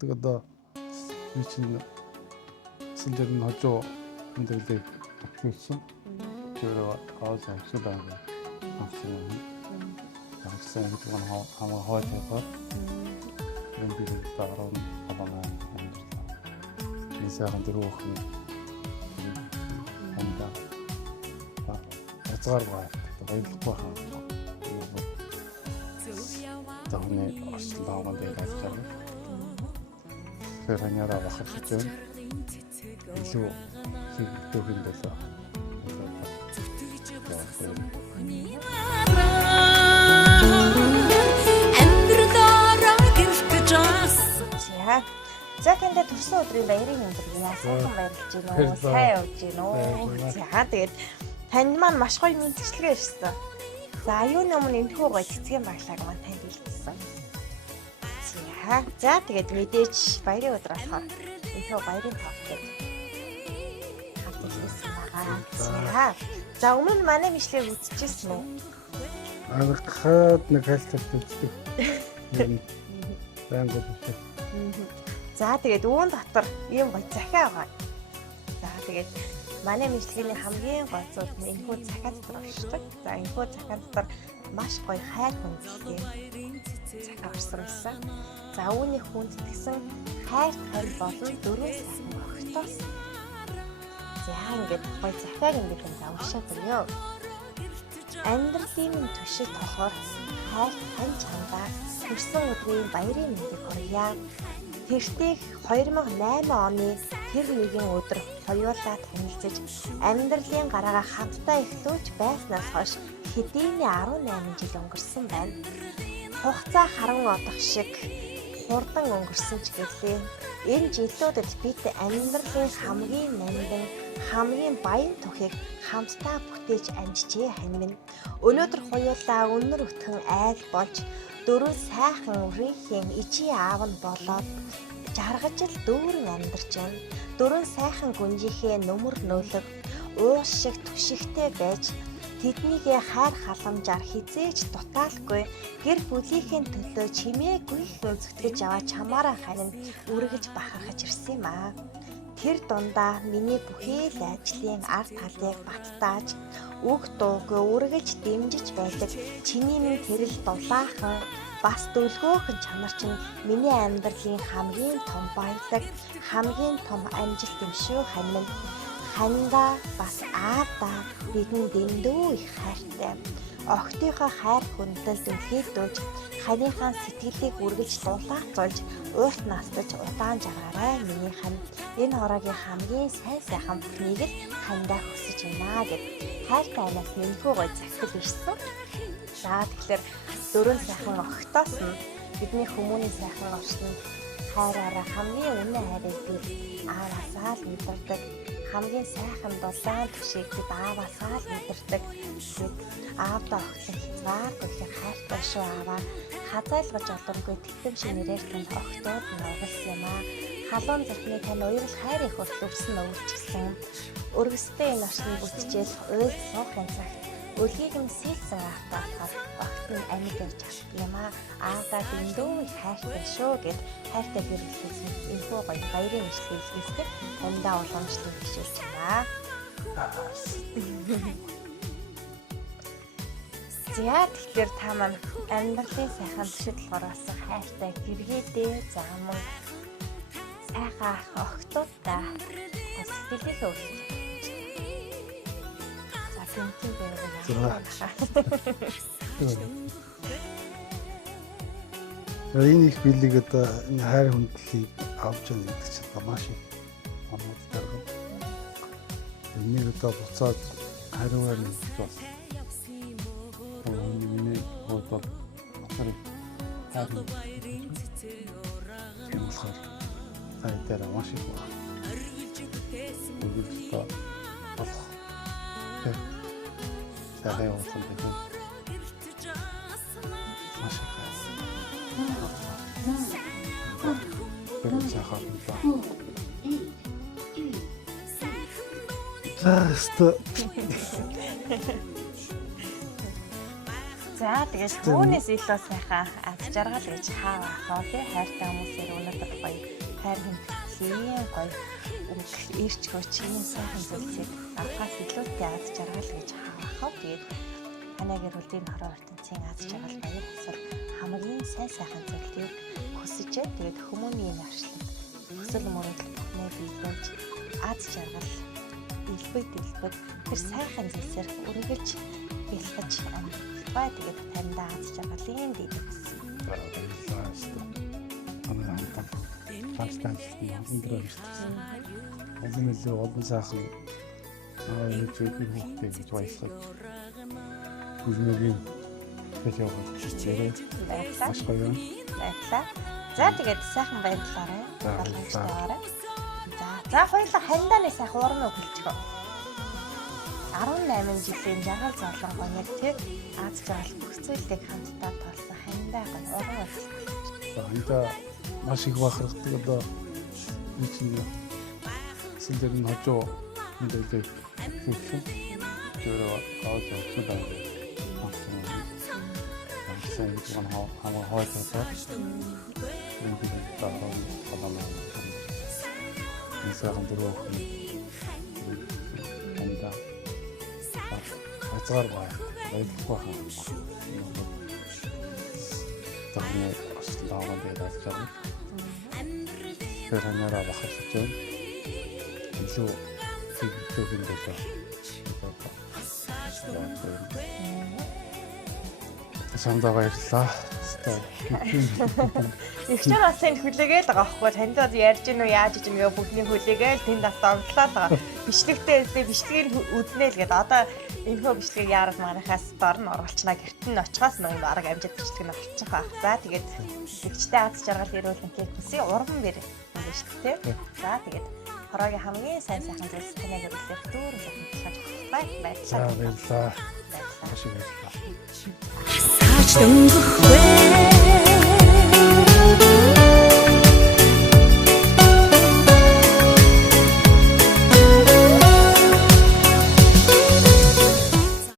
Тэгээд одоо би чинь сэлдэр нь хожоо мэдрэлийг авчихсан. Тэр хаос авсан байна. Авсан юм. Авсан гэдэг нь хамаа хойд тавьгаад энэ би даруун аваа амьдсан. Нийсаахан дөрөв охин хамда хязгаар баярлахгүй хаа. Таны ослоогоо дээрээс байгаа. Тэрхэнээр авах хэрэгтэй. Илүү хийх юм болоо. За тэндээ төрсөн өдрийн баярын өндөрлөе. Сайхан баярлж гинөө. Сайн явж гинөө. За тэгээд танд маань маш гоё мэдчилгээ ирсэн. За аюуны өмнө энэхүү гоё цэцгийн баглааг маань танд илтгэсэн. За тэгээд мэдээж баярын өдөр болохоор энэхүү баярын тоогт хамт хэлсэн байгаа. За өмнө нь манай бичлэгийг үзчихсэн үү? Анхаад нэг хайлттай үздэг. Баян гоо. За тэгээд үүн дотор ийм гоё захиа байгаа. За тэгээд манай мэдлэгийн хамгийн гол зүйл нь энэхүү захиа дотор оршдог. За энэхүү захиа дотор маш гоё хайр хүндлэгээ захиа орсон байсан. За үүний хүндэтгсэн хайр болон дөрвөн сайхан огтоос. За ингээд гоё захиаг ингээд уншаад өгөө. Амьдралын түшиг толгоор хайр тань чамдаа төрсөн өдрийн баярын мэндийг хүргье. Тэртээ 2008 оны тэр нэгэн өдөр хоёулаа танилцаж амьдралын гараагаа хамтдаа эхлүүлж байснаас хойш хэдийний 18 жил өнгөрсөн байна. Хугацаа харан одох шиг хурдан өнгөрсөн ч гэлээ. Энэ жилүүдэд бид амьдралын хамгийн нандин, хамгийн баян түүхийг хамтдаа бүтээж амжижээ хань. Өнөөдөр хоёулаа өнөр өтгөн айл болж дөрөв сайхан үрийнхэн ижийн аав нь болоод жаргаж л дүүрэн амьдарч байна. Дөрөв сайхан гүнжийнхээ нүмер нөөлөг уус шиг түшигтэй байж тэднийгээ хайр халамжаар хизээж дутаалгүй гэр бүлийнхээ төлөө чимээгүй зүтгэж аваа чамаараа харин үргэж бахархаж ирсэн юм аа. Тэр дундаа миний бүхий л ажлын ард талыг баттааж үг дуугүй үргэлж дэмжиж байдаг чиний минь тэрэл дулаахан бас дөлгөөхөн чанар чинь миний амьдралын хамгийн том баялаг, хамгийн том амжилт юм шүү хань. Хандаа бас аавдаа бидний дэндүү их хайртай. Охтынхоо хайр хүндэлд үлдээж ханыхаа сэтгэлийг үргэж дулаацуулж уурт настаж удаан жаргаарай миний хань. Энэ хороогийн хамгийн сайхан бүхнийг л хандаа хүсэж байна гэд хайртай анаас нэмхүү гоё захил ирсэн. За тэгэхээр дөрөв сайхан огтоос нь бидний хүмүүний сайхан оршин хайраараа хамгийн үнэн хайрыг бид ааваасаа л мэдэрдэг. Хамгийн сайхан дулаан түшиг бид ааваасаа л мэдэрдэг. Бид аавдаа огтлох хязгааргүй хайртай шүү ааваа. Хазайлгаж олонгүй тэтгэм шинээрээр танд огтод нь угалсан юм аа. Халуун зүрхний тань уял хайр их хүртэл өвсөн өвчсөн. Өргөстэй энэ орчны бүтчихэл уйл суухын цагт өлгийг нь сэлсэн автаахаар огт нь амьд явж чаддаг юм аа. Аавдаа дэндүү их хайртай шүү гэд хайртай гэр бүлээс энэхүү гоё баярын мэдлэг хэлдэг амьдаа уламжлалт бишүүлж байна. За тэгэхээр та маань амьдралын сайхан төшөд болохоор хайртай гэргээдээ зааман сайхан огтудаа сэтгэлийнхээ үлдээ. За тэнцэн байна. Энэ их бэлэг одоо энэ хайр хүндлэлийг авч яах гэдэг чинь маш их амттай байна. Энийг одоо буцаад хариугаар нь бас миний бодол харин болохоор хайртай маш их байна. Өөрөөр болох сайхан явуулсан гэдэг маш их байна. Сайхан За тэгээд түүнээс илүү сайхан аз жаргал гэж хаа ахаа тий хайртай хүмүүсээр өнөөдөр гоё хайр хэмтглийн гоё ирч хөчийн сайхан зүйлсийг авахаас илүүтэй аз жаргал гэж хаа ахаа тэгээд танай гэр бүлийн хороо ертөнцийн аз жаргал баяр хөсөл хамгийн сайхан зүйлийг хүсэж тэгээд хүмүүний наршлаг хүсэл мөрөөдөл бүхнээ биелүүлж аз жаргал илбэг тэр сайхан зүйлсээр үргэлж бэлгэж амтбай тэгээд таньда аз жаргалын дэд хүссэн. Азимэл олон сайхан нэг хүүхдээ гэж баярлах. Бүжмэгийн хэлээ хичээлээ. Баярлалаа. За тэгээд сайхан баярлалаа. Болгоомжтойгоорой. За хоёулаа хандааны сайхан урам өгөлцгөө. 18 жилийн жагаал зоолгоо яг тэр аз жаргал бүх зүйлийг хамтдаа толсон хандаа гоё урам өгөлцгөө. Хандаа маш их бахархдаг одоо нэг чинь сэлдэр нь хожоо мэдээлэл хийсэн. Тэр гол зөвхөн байна. Сайн гэж хамаа хоолойсоо Инсахан дөрөв хандаа хацгаар баярлах байна. Таны ослоогоо дээрээс чам. Тэрнээрээ бахархаж байна. Илүү тэгтэн дэжээ. Самдаа баярлалаа. Ихчээр бас энэ хүлээгээл байгаа байхгүй танд одоо ярьж гинөө яаж гэж ингээ бүгдний хүлээгээл тэнд бас оглоо байгаа. Бичлэгтэй өстэй бичлэгийг үзнэ л гээд одоо энэхүү бичлэгийг яарал манахаас дор нь оруулчнаа гэрт нь очихоос нөгөө арга амжид бичлэг нь орчих байх. За тэгээд тэгчтэй аз жаргал ирүүлэн кек хүсье урам бэр юм шүү дээ. За тэгээд хороогийн хамгийн сайн зүйлс танайг үлээх дүүр бүхэн баярлалаа. Баярлалаа. Маш их баярлалаа. Сааж дөнгөх